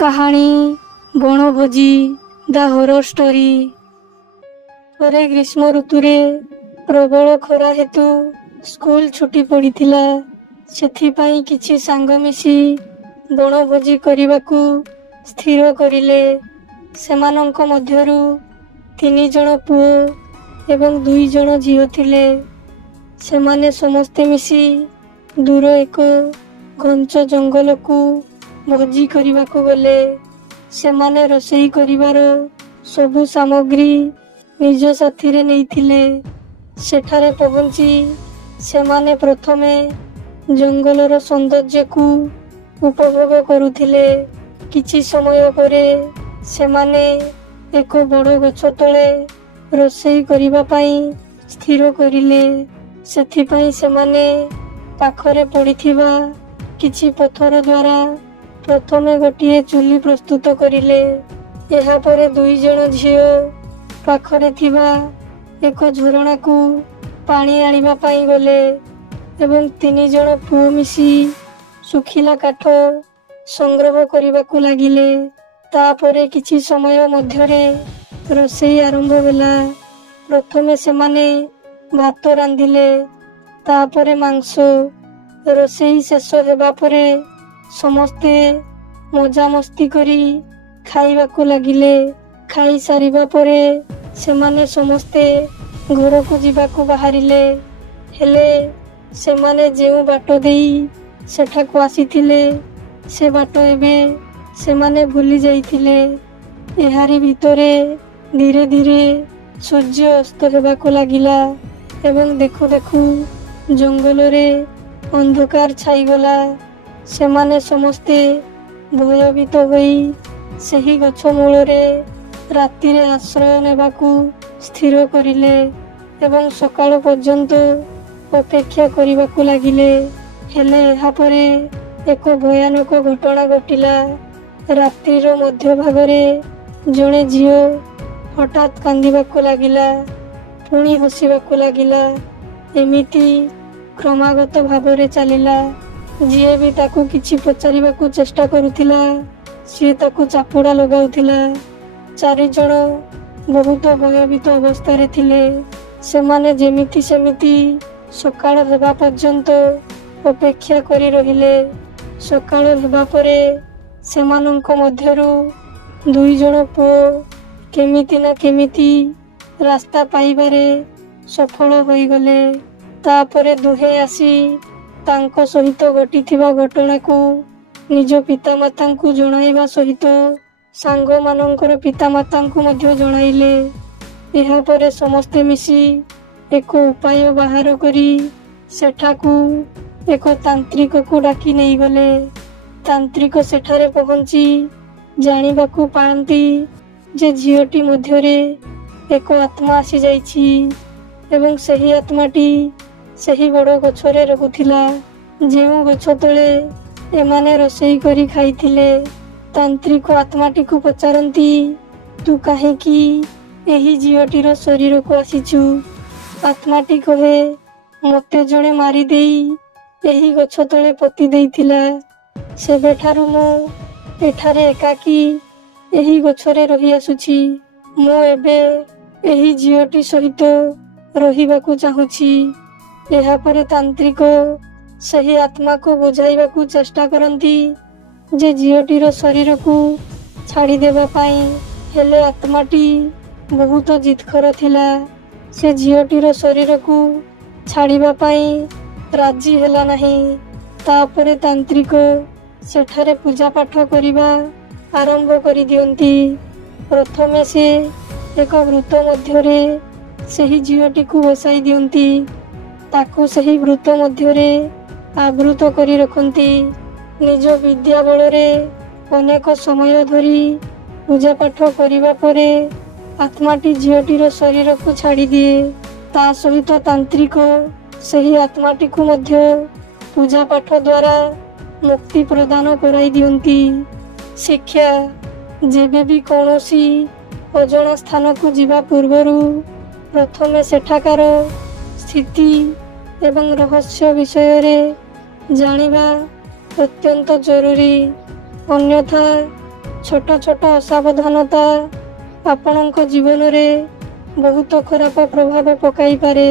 କାହାଣୀ ବଣଭୋଜି ଦ horror story. ଥରେ ଗ୍ରୀଷ୍ମ ଋତୁରେ ପ୍ରବଳ ଖରା ହେତୁ ସ୍କୁଲ ଛୁଟି ପଡ଼ିଥିଲା। ସେଥିପାଇଁ କିଛି ସାଙ୍ଗ ମିଶି ବଣଭୋଜି କରିବାକୁ ସ୍ଥିର କରିଲେ। ସେମାନଙ୍କ ମଧ୍ୟରୁ 3 ଜଣ ପୁଅ ଏବଂ 2 ଜଣ ଝିଅ ଥିଲେ। ସେମାନେ ସମସ୍ତେ ମିଶି ଦୂର ଏକ ଘଞ୍ଚ ଜଙ୍ଗଲକୁ ଭୋଜି କରିବାକୁ ଗଲେ। ସେମାନେ ରୋଷେଇ କରିବାର ସବୁ ସାମଗ୍ରୀ ନିଜ ସାଥିରେ ନେଇଥିଲେ। ସେଠାରେ ପହଞ୍ଚି ସେମାନେ ପ୍ରଥମେ ଜଙ୍ଗଲର ସୌନ୍ଦର୍ଯ୍ୟକୁ ଉପଭୋଗ କରୁଥିଲେ। କିଛି ସମୟ ପରେ ସେମାନେ ଏକ ବଡ଼ ଗଛ ତଳେ ରୋଷେଇ କରିବା ପାଇଁ ସ୍ଥିର କରିଲେ। ସେଥିପାଇଁ ସେମାନେ ପାଖରେ ପଡ଼ିଥିବା କିଛି ପଥର ଦ୍ୱାରା ପ୍ରଥମେ ଗୋଟିଏ ଚୁଲି ପ୍ରସ୍ତୁତ କରିଲେ। ଏହାପରେ 2 ଜଣ ଝିଅ ପାଖରେ ଥିବା ଏକ ଝରଣାକୁ ପାଣି ଆଣିବା ପାଇଁ ଗଲେ ଏବଂ 3 ଜଣ ପୁଅ ମିଶି ଶୁଖିଲା କାଠ ସଂଗ୍ରହ କରିବାକୁ ଲାଗିଲେ। ତାପରେ କିଛି ସମୟ ମଧ୍ୟରେ ରୋଷେଇ ଆରମ୍ଭ ହେଲା। ପ୍ରଥମେ ସେମାନେ ଭାତ ରାନ୍ଧିଲେ, ତାପରେ ମାଂସ। ରୋଷେଇ ଶେଷ ହେବା ପରେ ସମସ୍ତେ ମଜାମସ୍ତି କରି ଖାଇବାକୁ ଲାଗିଲେ। ଖାଇସାରିବା ପରେ ସେମାନେ ସମସ୍ତେ ଘରକୁ ଯିବାକୁ ବାହାରିଲେ। ହେଲେ ସେମାନେ ଯେଉଁ ବାଟ ଦେଇ ସେଠାକୁ ଆସିଥିଲେ ସେ ବାଟ ଏବେ ସେମାନେ ଭୁଲି ଯାଇଥିଲେ। ଏହାରି ଭିତରେ ଧୀରେ ଧୀରେ ସୂର୍ଯ୍ୟ ଅସ୍ତ ହେବାକୁ ଲାଗିଲା ଏବଂ ଦେଖୁ ଦେଖୁ ଜଙ୍ଗଲରେ ଅନ୍ଧକାର ଛାଇଗଲା। ସେମାନେ ସମସ୍ତେ ଭୟଭୀତ ହୋଇ ସେହି ଗଛ ମୂଳରେ ରାତିରେ ଆଶ୍ରୟ ନେବାକୁ ସ୍ଥିର କରିଲେ ଏବଂ ସକାଳ ପର୍ଯ୍ୟନ୍ତ ଅପେକ୍ଷା କରିବାକୁ ଲାଗିଲେ। ହେଲେ ଏହାପରେ ଏକ ଭୟାନକ ଘଟଣା ଘଟିଲା। ରାତ୍ରିର ମଧ୍ୟଭାଗରେ ଜଣେ ଝିଅ ହଠାତ୍ କାନ୍ଦିବାକୁ ଲାଗିଲା, ପୁଣି ହସିବାକୁ ଲାଗିଲା। ଏମିତି କ୍ରମାଗତ ଭାବରେ ଚାଲିଲା। ଯିଏ ବି ତାକୁ କିଛି ପଚାରିବାକୁ ଚେଷ୍ଟା କରୁଥିଲା ସିଏ ତାକୁ ଚାପୁଡ଼ା ଲଗାଉଥିଲା। 4 ଜଣ ବହୁତ ଭୟଭୀତ ଅବସ୍ଥାରେ ଥିଲେ। ସେମାନେ ଯେମିତି ସେମିତି ସକାଳ ହେବା ପର୍ଯ୍ୟନ୍ତ ଅପେକ୍ଷା କରି ରହିଲେ। ସକାଳ ହେବା ପରେ ସେମାନଙ୍କ ମଧ୍ୟରୁ 2 ଜଣ ପୁଅ କେମିତି ନା କେମିତି ରାସ୍ତା ପାଇବାରେ ସଫଳ ହୋଇଗଲେ। ତାପରେ ଦୁହେଁ ଆସି ତାଙ୍କ ସହିତ ଘଟିଥିବା ଘଟଣାକୁ ନିଜ ପିତାମାତାଙ୍କୁ ଜଣାଇବା ସହିତ ସାଙ୍ଗମାନଙ୍କର ପିତାମାତାଙ୍କୁ ମଧ୍ୟ ଜଣାଇଲେ। ଏହାପରେ ସମସ୍ତେ ମିଶି ଏକ ଉପାୟ ବାହାର କରି ସେଠାକୁ ଏକ ତାନ୍ତ୍ରିକକୁ ଡାକି ନେଇଗଲେ। ତାନ୍ତ୍ରିକ ସେଠାରେ ପହଞ୍ଚି ଜାଣିବାକୁ ପାଆନ୍ତି ଯେ ଝିଅଟି ମଧ୍ୟରେ ଏକ ଆତ୍ମା ଆସିଯାଇଛି ଏବଂ ସେହି ଆତ୍ମାଟି ସେହି ବଡ଼ ଗଛରେ ରହୁଥିଲା, ଯେଉଁ ଗଛ ତଳେ ଏମାନେ ରୋଷେଇ କରି ଖାଇଥିଲେ। ତାନ୍ତ୍ରିକ ଆତ୍ମାଟିକୁ ପଚାରନ୍ତି, ତୁ କାହିଁକି ଏହି ଝିଅଟିର ଶରୀରକୁ ଆସିଛୁ? ଆତ୍ମାଟି କହେ, ମୋତେ ଜଣେ ମାରିଦେଇ ଏହି ଗଛ ତଳେ ପୋତି ଦେଇଥିଲା। ସେବେଠାରୁ ମୁଁ ଏଠାରେ ଏକାକୀ ଏହି ଗଛରେ ରହି ଆସୁଛି। ମୁଁ ଏବେ ଏହି ଝିଅଟି ସହିତ ରହିବାକୁ ଚାହୁଁଛି। ଏହାପରେ ତାନ୍ତ୍ରିକ ସେହି ଆତ୍ମାକୁ ବୁଝାଇବାକୁ ଚେଷ୍ଟା କରନ୍ତି ଯେ ଝିଅଟିର ଶରୀରକୁ ଛାଡ଼ିଦେବା ପାଇଁ। ହେଲେ ଆତ୍ମାଟି ବହୁତ ଜିଦଖୋର ଥିଲା। ସେ ଝିଅଟିର ଶରୀରକୁ ଛାଡ଼ିବା ପାଇଁ ରାଜି ହେଲା ନାହିଁ। ତାପରେ ତାନ୍ତ୍ରିକ ସେଠାରେ ପୂଜାପାଠ କରିବା ଆରମ୍ଭ କରିଦିଅନ୍ତି। ପ୍ରଥମେ ସେ ଏକ ବୃତ ମଧ୍ୟରେ ସେହି ଝିଅଟିକୁ ବସାଇ ଦିଅନ୍ତି। ତାକୁ ସେହି ବୃତ ମଧ୍ୟରେ ଆବୃତ କରି ରଖନ୍ତି। ନିଜ ବିଦ୍ୟା ବଳରେ ଅନେକ ସମୟ ଧରି ପୂଜାପାଠ କରିବା ପରେ ଆତ୍ମାଟି ଝିଅଟିର ଶରୀରକୁ ଛାଡ଼ିଦିଏ। ତା ସହିତ ତାନ୍ତ୍ରିକ ସେହି ଆତ୍ମାଟିକୁ ମଧ୍ୟ ପୂଜାପାଠ ଦ୍ୱାରା ମୁକ୍ତି ପ୍ରଦାନ କରାଇ ଦିଅନ୍ତି। ଶିକ୍ଷା: ଯେବେ ବି କୌଣସି ଅଜଣା ସ୍ଥାନକୁ ଯିବା ପୂର୍ବରୁ ପ୍ରଥମେ ସେଠାକାର ସ୍ଥିତି ଏବଂ ରହସ୍ୟ ବିଷୟରେ ଜାଣିବା ଅତ୍ୟନ୍ତ ଜରୁରୀ। ଅନ୍ୟଥା ଛୋଟ ଛୋଟ ଅସାବଧାନତା ଆପଣଙ୍କ ଜୀବନରେ ବହୁତ ଖରାପ ପ୍ରଭାବ ପକାଇପାରେ।